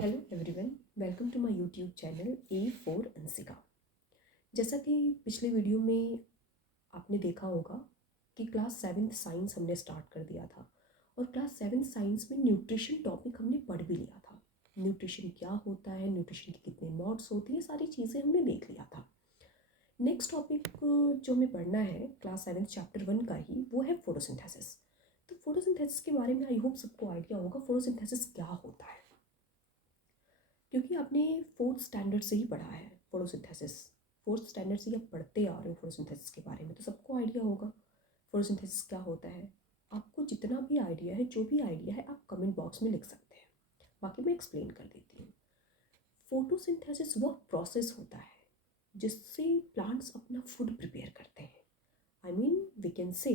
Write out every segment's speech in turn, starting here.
Hello everyone, welcome to my YouTube channel A for Anshika. जैसा कि पिछले वीडियो में आपने देखा होगा कि क्लास 7th साइंस हमने स्टार्ट कर दिया था और क्लास 7th साइंस में न्यूट्रिशन टॉपिक हमने पढ़ भी लिया था। न्यूट्रिशन क्या होता है, न्यूट्रिशन की कितने मोड्स होती हैं, सारी चीज़ें हमने देख लिया था। नेक्स्ट टॉपिक जो हमें पढ़ना है क्लास 7th चैप्टर 1 का ही, वो है फोटोसिंथेसिस। तो फोटोसिंथेसिस के बारे में आई होप सबको आइडिया होगा फोटोसिंथेसिस क्या होता है, क्योंकि आपने फोर्थ स्टैंडर्ड से ही पढ़ा है फोटोसिंथेसिस। फोर्थ स्टैंडर्ड से ही आप पढ़ते आ रहे हो फोटोसिंथेसिस के बारे में, तो सबको आइडिया होगा फोटोसिंथेसिस क्या होता है। आपको जितना भी आइडिया है, जो भी आइडिया है, आप कमेंट बॉक्स में लिख सकते हैं, बाकी मैं एक्सप्लेन कर देती हूँ। फोटोसिंथेसिस वह प्रोसेस होता है जिससे प्लांट्स अपना फूड प्रिपेयर करते हैं। I mean we can say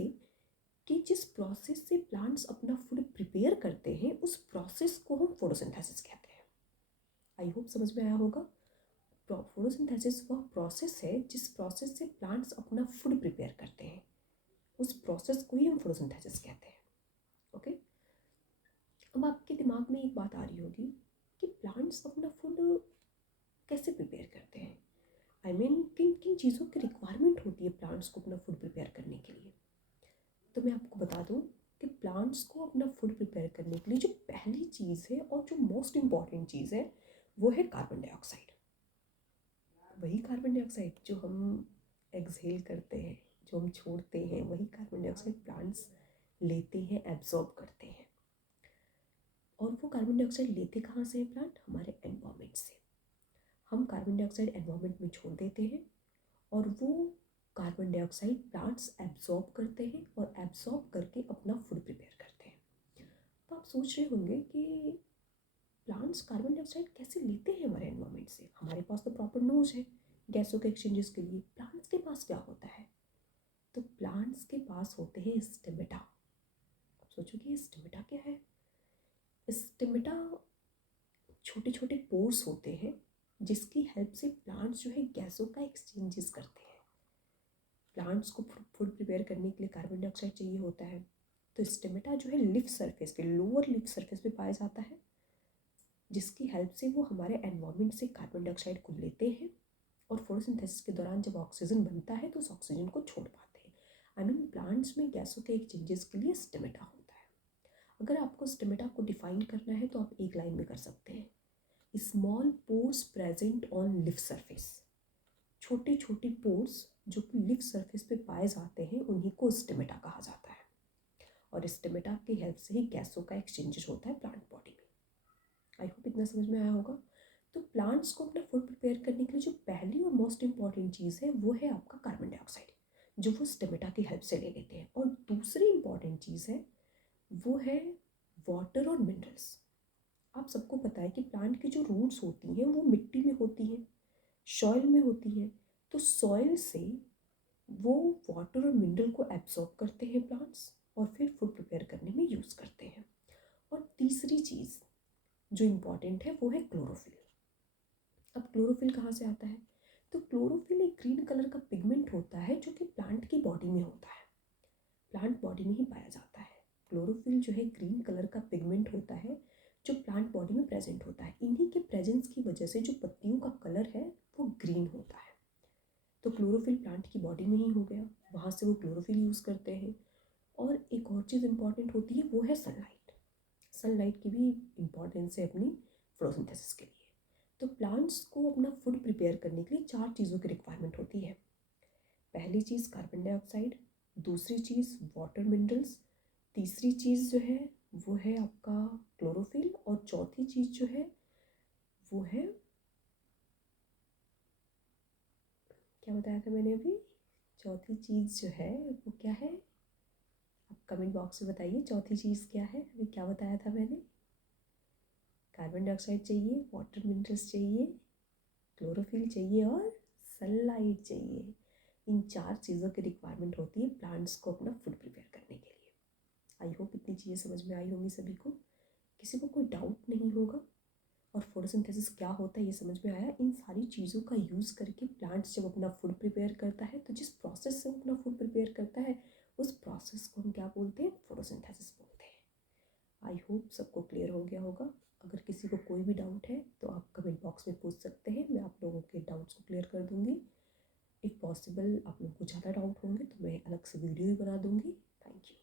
कि जिस प्रोसेस से प्लांट्स अपना फूड प्रिपेयर करते हैं, उस प्रोसेस को हम फोटोसिंथेसिस कहते हैं। आई होप समझ में आया होगा। फोटोसिंथेसिस वह प्रोसेस है जिस प्रोसेस से प्लांट्स अपना फूड प्रिपेयर करते हैं, उस प्रोसेस को ही हम फोटोसिंथेसिस कहते हैं। ओके, अब आपके दिमाग में एक बात आ रही होगी कि प्लांट्स अपना फूड कैसे प्रिपेयर करते हैं। आई मीन किन किन चीज़ों की रिक्वायरमेंट होती है प्लांट्स को अपना फूड प्रिपेयर करने के लिए। तो मैं आपको बता दूं कि प्लांट्स को अपना फूड प्रिपेयर करने के लिए जो पहली चीज़ है और जो मोस्ट इम्पॉर्टेंट चीज़ है, वो है कार्बन डाइऑक्साइड। वही कार्बन डाइऑक्साइड जो हम एक्सहेल करते हैं, जो हम छोड़ते हैं, वही कार्बन डाइऑक्साइड प्लांट्स लेते हैं, एब्जॉर्ब करते हैं। और वो कार्बन डाइऑक्साइड लेते कहाँ से हैं प्लांट? हमारे एनवायरनमेंट से। हम कार्बन डाइऑक्साइड एनवायरनमेंट में छोड़ देते हैं और वो कार्बन डाइऑक्साइड प्लांट्स एब्जॉर्ब करते हैं और एब्जॉर्ब करके अपना फूड प्रिपेयर करते हैं। तो आप सोच रहे होंगे कि प्लांट्स कार्बन डाइऑक्साइड कैसे लेते हैं हमारे एनवायरनमेंट से। हमारे पास तो प्रॉपर नोज है गैसों के एक्सचेंजेस के लिए, प्लांट्स के पास क्या होता है? तो प्लांट्स के पास होते हैं स्टिमेटा। आप सोचोगे स्टिमेटा क्या है? स्टिमेटा छोटे छोटे पोर्स होते हैं जिसकी हेल्प से प्लांट्स जो है गैसों का एक्सचेंजेस करते हैं। प्लांट्स को फूड प्रिपेयर करने के लिए कार्बन डाइऑक्साइड चाहिए होता है, तो स्टिमेटा जो है लिफ सरफेस पे, लोअर लिफ सरफेस पे पाया जाता है, जिसकी हेल्प से वो हमारे एनवायरनमेंट से कार्बन डाइऑक्साइड को लेते हैं और फोटोसिंथेसिस के दौरान जब ऑक्सीजन बनता है तो उस ऑक्सीजन को छोड़ पाते हैं। आई मीन प्लांट्स में गैसों के एक्सचेंजेस के लिए स्टिमेटा होता है। अगर आपको स्टिमेटा को डिफाइन करना है तो आप एक लाइन में कर सकते हैं, स्मॉल पोर्स प्रेजेंट ऑन लिफ सरफेस। छोटे छोटे पोर्स जो कि लिफ सरफेस पे पाए जाते हैं, उन्हीं को स्टिमेटा कहा जाता है। और स्टिमेटा की हेल्प से ही गैसों का एक्सचेंजेस होता है प्लांट बॉडी में। आई होप इतना समझ में आया होगा। तो प्लांट्स को अपना फूड प्रिपेयर करने के लिए जो पहली और मोस्ट इंपॉर्टेंट चीज़ है, वो है आपका कार्बन डाइऑक्साइड, जो वो स्टिमेटा की हेल्प से ले लेते हैं। और दूसरी इंपॉर्टेंट चीज़ है, वो है वाटर और मिनरल्स। आप सबको पता है कि प्लांट की जो रूट्स होती हैं वो मिट्टी में होती हैं, सॉइल में होती हैं। तो सॉइल से वो वाटर और मिनरल को एब्जॉर्ब करते हैं प्लांट्स और फिर फूड प्रिपेयर करने में यूज़ करते हैं। और तीसरी चीज़ जो इम्पॉर्टेंट है, वो है क्लोरोफिल। अब क्लोरोफिल कहाँ से आता है? तो क्लोरोफिल एक ग्रीन कलर का पिगमेंट होता है जो कि प्लांट की बॉडी में होता है, प्लांट बॉडी में ही पाया जाता है। क्लोरोफिल जो है ग्रीन कलर का पिगमेंट होता है जो प्लांट बॉडी में प्रेजेंट होता है। इन्हीं के प्रेजेंस की वजह से जो पत्तियों का कलर है वो ग्रीन होता है। तो क्लोरोफिल प्लांट की बॉडी में ही हो गया, वहाँ से वो क्लोरोफिल यूज़ करते हैं। और एक और चीज़ इंपॉर्टेंट होती है, वो है सनलाइट। सनलाइट की भी इम्पॉर्टेंस है अपनी फोटोसिंथेसिस के लिए। तो प्लांट्स को अपना फूड प्रिपेयर करने के लिए चार चीज़ों की रिक्वायरमेंट होती है। पहली चीज़ कार्बन डाइऑक्साइड, दूसरी चीज़ वाटर मिनरल्स, तीसरी चीज़ जो है वो है आपका क्लोरोफिल, और चौथी चीज़ जो है वो है, क्या बताया था मैंने अभी? चौथी चीज़ जो है वो क्या है? आप कमेंट बॉक्स में बताइए चौथी चीज़ क्या है। अभी क्या बताया था मैंने? कार्बन डाइऑक्साइड चाहिए, वाटर मिनरल्स चाहिए, क्लोरोफिल चाहिए और सनलाइट चाहिए। इन चार चीज़ों की रिक्वायरमेंट होती है प्लांट्स को अपना फूड प्रिपेयर करने के लिए। आई होप इतनी चीज़ें समझ में आई होंगी सभी को, किसी को कोई डाउट नहीं होगा। और फोटोसिंथेसिस क्या होता है ये समझ में आया। इन सारी चीज़ों का यूज़ करके प्लांट्स जब अपना फूड प्रिपेयर करता है, तो जिस प्रोसेस से वो अपना फूड प्रिपेयर करता है, उस प्रोसेस को हम क्या बोलते हैं? फोटोसिंथेसिस बोलते हैं। आई होप सबको क्लियर हो गया होगा। अगर किसी को कोई भी डाउट है तो आप कमेंट बॉक्स में पूछ सकते हैं, मैं आप लोगों के डाउट्स को क्लियर कर दूँगी। इफ़ पॉसिबल आप लोगों को ज़्यादा डाउट होंगे तो मैं अलग से वीडियो ही बना दूँगी। Thank you.